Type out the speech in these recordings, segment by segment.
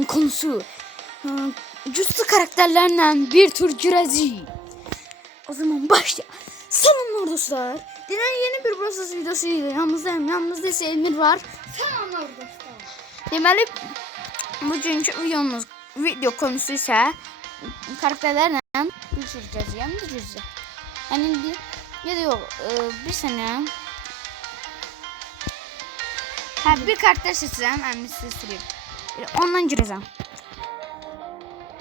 konusu güçlü karakterlerle bir tur gireceğiz. O zaman başla. Selamlar dostlar. Yeni bir Brawl videosu ile yanımızda ise Emir var. Selamlar dostlar. Deməli bugünkü video konusu ise karakterlerle görüşeceğiz. Yani ya da yok bir sene bir karakter seçeceğim, size söyleyeyim. Ondan gireceğim.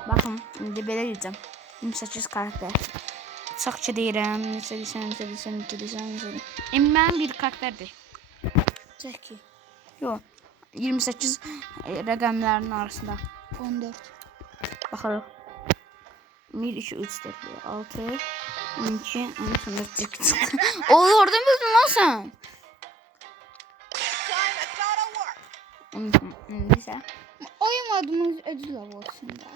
Bakın şimdi belə gireceğim. 28 karakter. Sakçı deyirəm. Neçə desəm. Mən bir karakterdir. Zeki. Yok. 28 rəqəmlərin arasında. 14. Baxırıq. 1, 2, 3, 4, 6, 12, 13, 14. Oğlum orada mısın lan sen? Neyse. Oyun adımız ödül olsun da.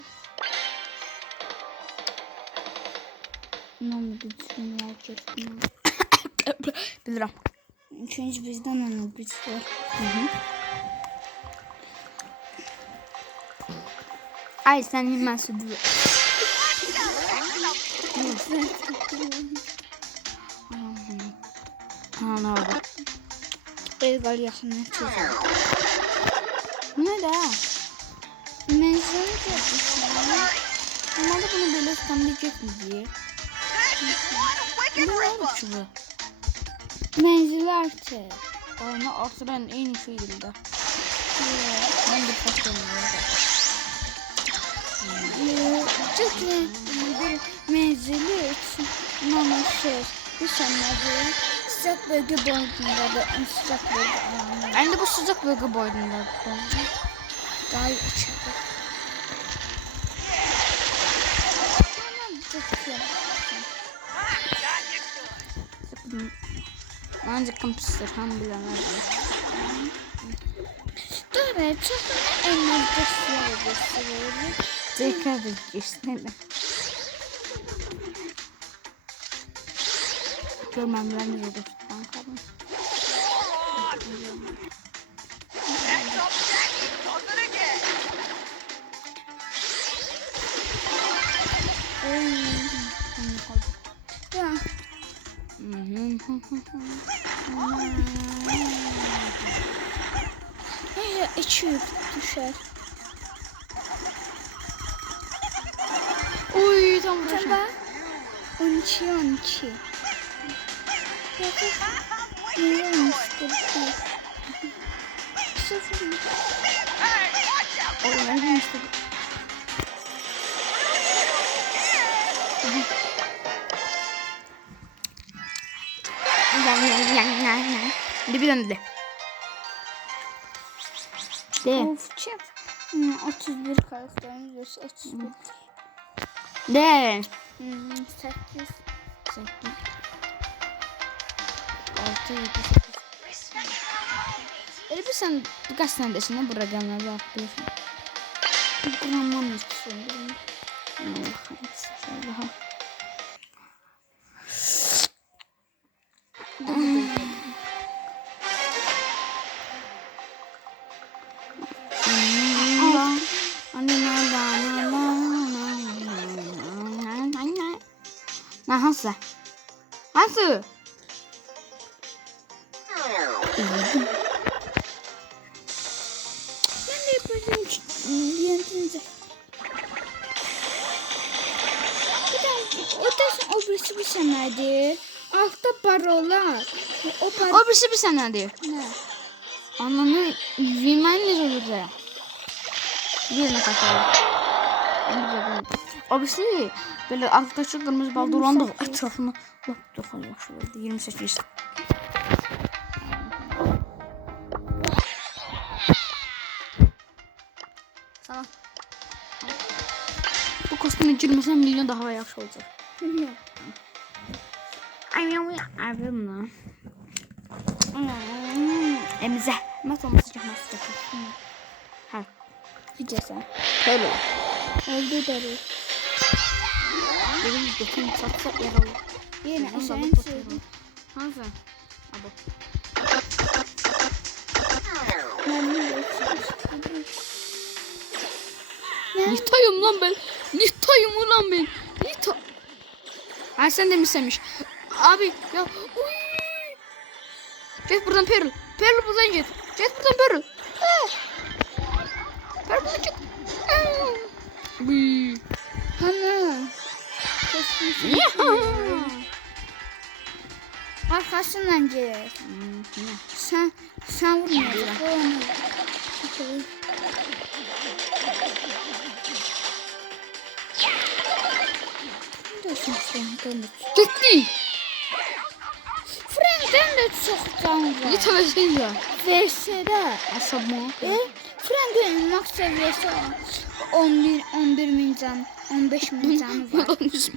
Ne oldu düşünmeye geçtim. Bilirəm. Çünkü bizden onu güç var. Ay sen bilmən südü. Ne oldu? Elgal yakınına çözüm. Ne de? Menzil yapmışım. Ama da bunu böyle standlayacak mı diye. Ne oldu şu bu? Menzil artı. Onu artıran en iyi şeydir de. Ben de patlıyorum. Çok bir menzili için namusuz bir sanatı sıcak bölge boyutunda da sıcak bölge alanında. Ben de bu sıcak bölge boyunda. Daha iyi açıldı. Çok iyi. Ancak komputer ham bilemez. Doğru, çok önemli gösteriyor. Tekrar geçti. Görmem vermiyor dostum. Kalın. İçi düşer. Uy tam burası. Tamam. 12. Ne olmuştur ki? Sıfır. Oğlum ben demiştim. Bir tane de. Of çep. 31 karakterimiz 31. De. 8. 8. 6, 7, 8. Bir sen kaç tanedesin bu rakamları yapıyorsun? Gramman istiyorum. Allah'ım. Nasıl? Nasıl? Ben de yapacağım. Diyentinize. O da birisi bir senedir. Altta parolar. O birisi bir sene diyor. Ne? Anlamı yemen ne olur ya? Birine kaçalım. O birisi böyle arkadaşlar kırmızı bal dolandı etrafını lap dokunuyor şöyle 28. Tamam. Bu kostüme girmesen milyon daha yaxşı olacak. Abim Emize. Nasıl olması sıcak. Ha. Gideceksin. Öyle. Oldu deri. Benim götüm satsa yer olur. Yine Onu da aşağı alıp sevdim. otururum. Hangi? Abo. Memnun olsun. Nitayım lan ben. Nitayım ulan ben. Nita. Ha sen de mi sevmiş? Abi ya. Uy. Jet buradan Pearl. Pearl buradan Jet. Jet buradan Pearl. Pearl buradan Jet. Uy. Hanım. Yaha. Arkasından gel. Sen vurmayacak. O onu. Gitti. Frank'den de çok can var. Nita ve şey ya. VS'de. Asabma. Frank'in max seviyesi 11 bin can. 15 bin canı var. Bunun ismi.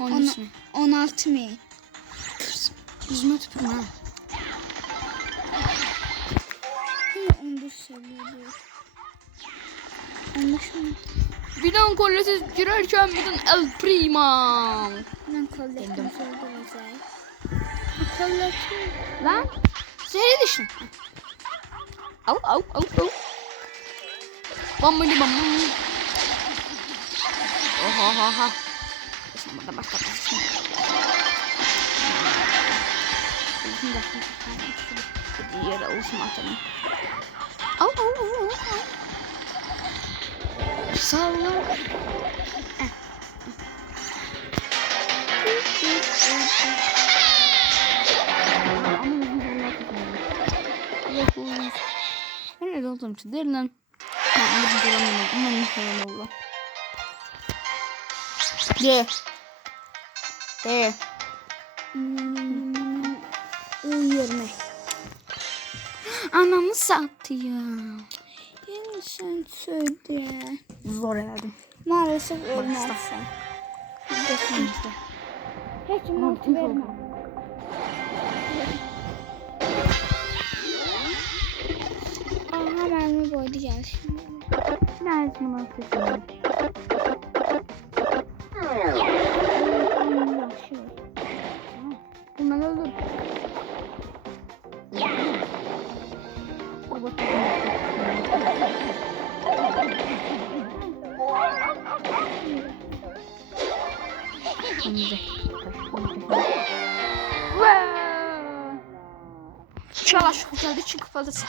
Onun ismi. 16 bin. Yüzüme tüpürme ha. 11 seviyeli. 15 bin. Birden kollesiz girerken birden El Primo. Ben kolletim söyleyeceğim. Kolletim. Lan. Seni düşün. Au au au au. Bam bam bam. Oha ha ha. Şimdi burada başka bir şey. Şimdi hadi yere olsun atalım. Au au au. Salla. Ben öyle oldum ki değil lan. Ye. Ye. Uyuyorum. Anamı sattı ya. Yine sen söyle. Zor herhalde. Maalesef ölmezsin. Hiç umut verme. Aha mermi boydu geldi. Neredesin mahvetsin? Bundan öldür. Çalış geldi çünkü fazlasın.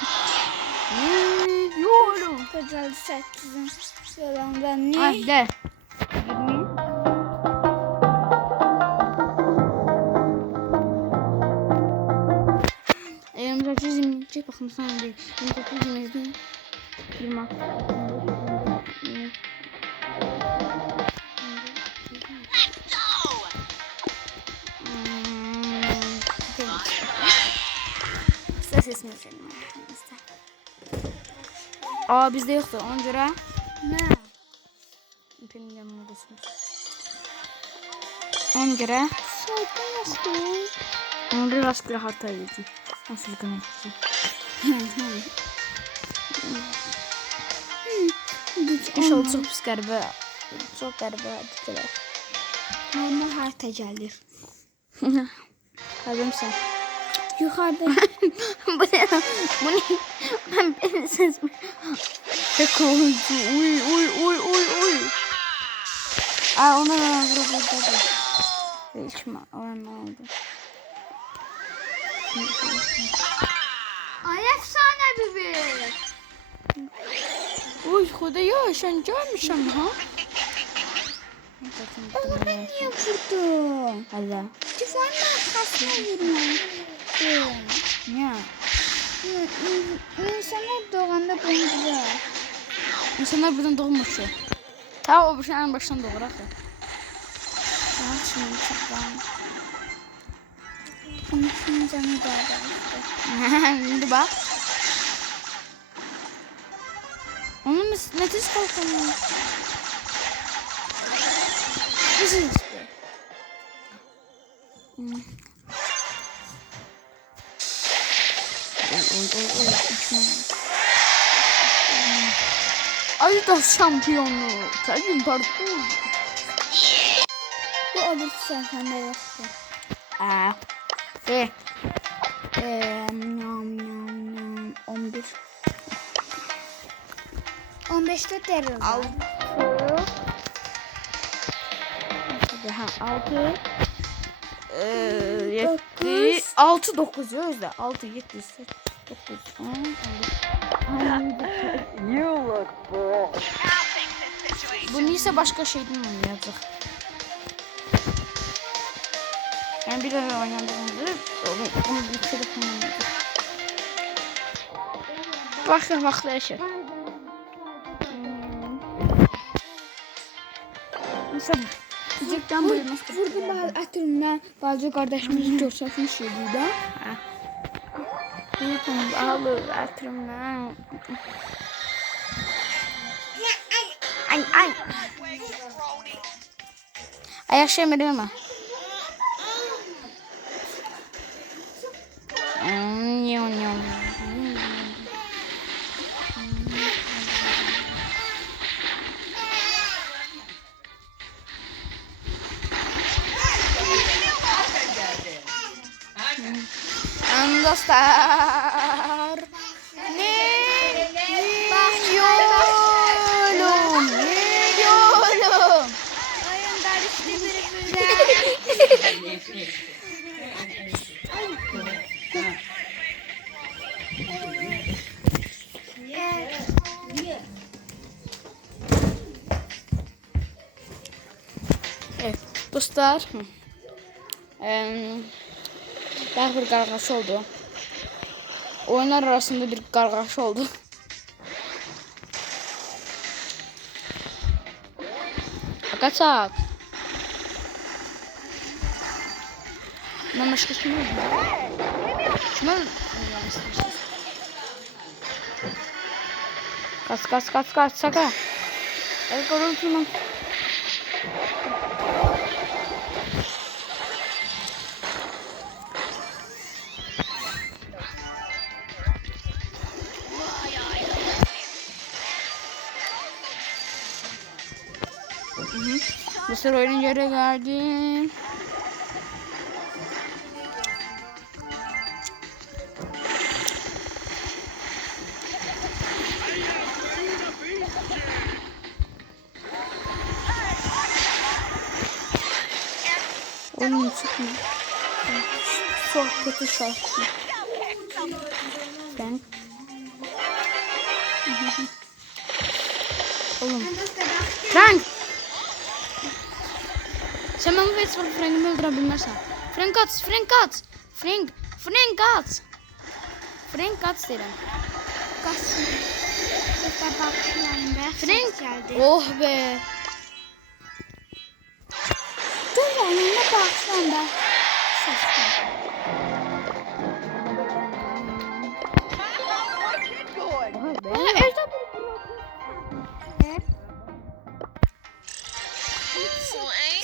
Yolum. Güzel seçtim. Yalandan ne? Hadi. Elimizde çizim. Çek bakalım sana bir. Elimizde çizim. 20. Ses mesela. Aa bizde yoktu ona göre. Ne? Benim yanımdasınız. Ona göre. Sakın olsun. Onu bir rastgele hata yedim. Nasıl yıkamışsın? İnşallah çok pis garibe. Çok garibe hadisler. Normal harita geldi. Kalbim sen. Yukarıda. Bu ne? Bu ne? Ben benim sesim. Tek oldu. Uy uy uy uy uy. Aa ona da vurabilir. Hiç mi? Ne oldu? Ay efsane bebek. Uy Hudaya sen gelmişsin ha? Ama ben niye vurdum? Allah. Duvarın arkasına vurmadım. Ya. İnsanlar doğanda bomba. İnsanlar buradan doğmuş ya. Ta o bir şeyin baştan doğurak ya. Daha şimdi çıktım. Konuşun canı daha da Şimdi bak. Onun netiz kalkanı. Nasıl işte? Adidas şampiyonu. Tabii parkur. Bu öbür sayfanda yoktu. Ve Nam nam nam 11. 15'te terör var. Ha 6 7 6 9 özde 6 7 8 9 10 You look bored. Bu neyse başka şeyden oynayacak. Yani bir ara oynadığımızda onu bir telefonla oynayacak. Başka vakti yaşar. Mesela diyecekten buyurmaz. Vurgun bahar ətrimdən bacı qardaşımızı görsətmiş idi də. Yıkım ağlı atırımdan. Ay. Ayak şey mi değil mi? Dostlar. Ne diyorum? Oyun qarışdı bir-birinə. Evet dostlar. Bir kargaşa oldu. Oyunlar arasında bir kargaşa oldu. Kaçak. Ben başka kim oldum? Kim oldum? Kaç saka. El korultma. Bu sıra oyunun yere geldim. Oyun çıkmıyor. Çok kötü şarkı. Ben. Oğlum. Frank! Sen bana bir Frank'ı öldürebilmezsen. Frank kaç! Frank kaç derim. Qaçsın. Səslər baxışlarında Frank! gəldi. Oh be! Dur yanına baxışlarında səs gəldi.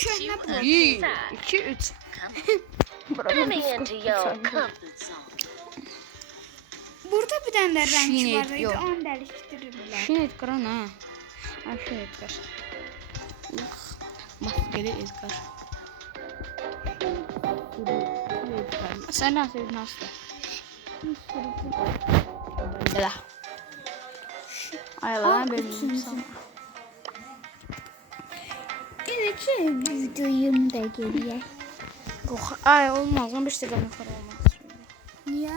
Köhnə blok. 2 3. Get me into your comfort zone. Burada bir dənə də rəng Şinet var idi, yox. onu dəyişdirirlər. Şun Edgar ana. Ha şu Edgar. Maskeli Edgar. Sen nasıl nasıl? Dela. Ay lan benim sana. İlki videoyu da geriye. Oh, ay olmaz 15 dakika kadar olmaz. Niye?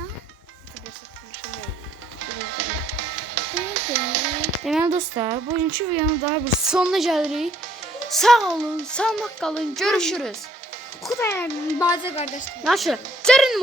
Deməli dostlar, bugünkü videonun daha bir sonuna gəlirik. Sağ olun, sağlık kalın, görüşürüz. Xudayar bacı qardaşlar. Naşı, Cerin